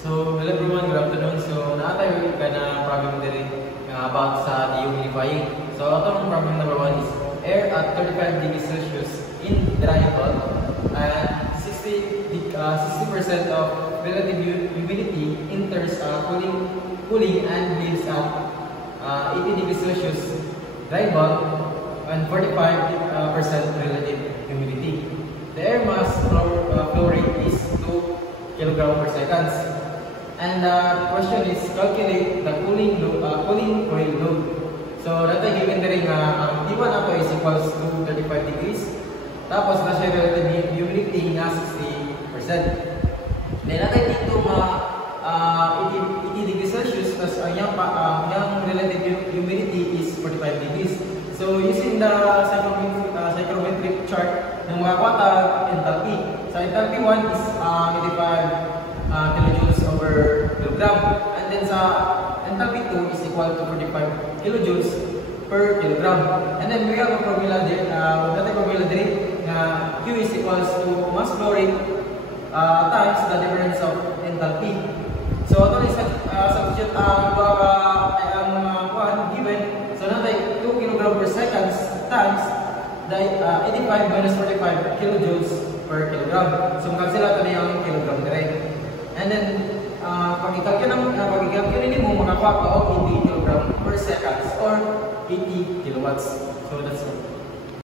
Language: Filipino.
So, hello everyone, good afternoon. So, naatayo ka na problem diri about sa dehumidifying. So, atong problem number 1 is air at 35 degrees Celsius in dry bottle and 60% of relative humidity enters cooling and builds at 80 degrees Celsius dry bulb and 45% relative humidity. The air mass flow rate is 2 kg per second. And the question is calculate the cooling coil load. So dati given rin ang T1 ato is equals to 35 degrees. Tapos na siya relative humidity nga 60%. Then natin dito 80 degrees Celsius plus yung relative humidity is 45 degrees. So using the psychrometric chart ng mga kwata enthalpy. So enthalpy 1 is 85 kilojoules over kilogram, and then sa enthalpy 2 is equal to 45 kilojoules per kilogram. And then we have a formula there, Q is equals to mass flow rate times the difference of enthalpy. So ito is substitute ang given. So natay 2 kg per seconds times the 85 minus 45 kilojoules per kilogram. So magkasila ito na yung kilogram direct. And then, pag-i-calculate mo, makakuha ka o 80 kg per seconds or 80 kilowatts. So that's all.